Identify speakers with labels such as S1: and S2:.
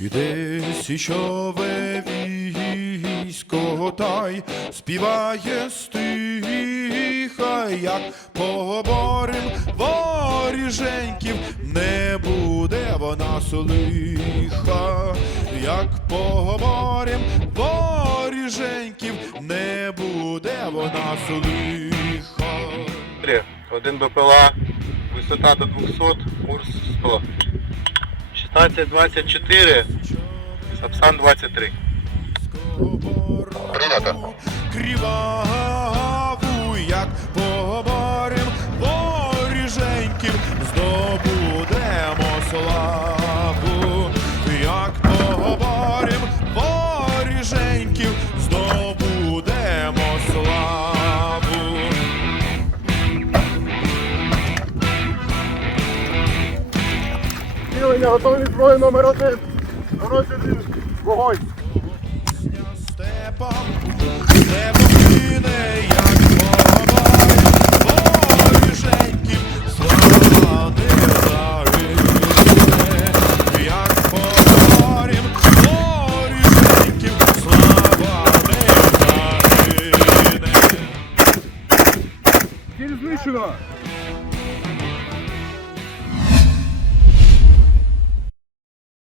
S1: Іде січове військо, та й співає стиха, як поборем воріженьків, не буде вона лиха, як поборем воріженьків, не буде вона лиха.
S2: Три. Один БПЛА, висота до 200, курс 100. 16-24, Сапсан 23.
S1: Прийнято. Криваву, як поборем воріженьків, здобудемо славу,
S3: Цілення готові зброї номер один. Дорожній вогонь.
S1: Степом не покине, як поборем воріженьків, слава загине, як поборем воріженьків, слава загине.
S3: Ціль.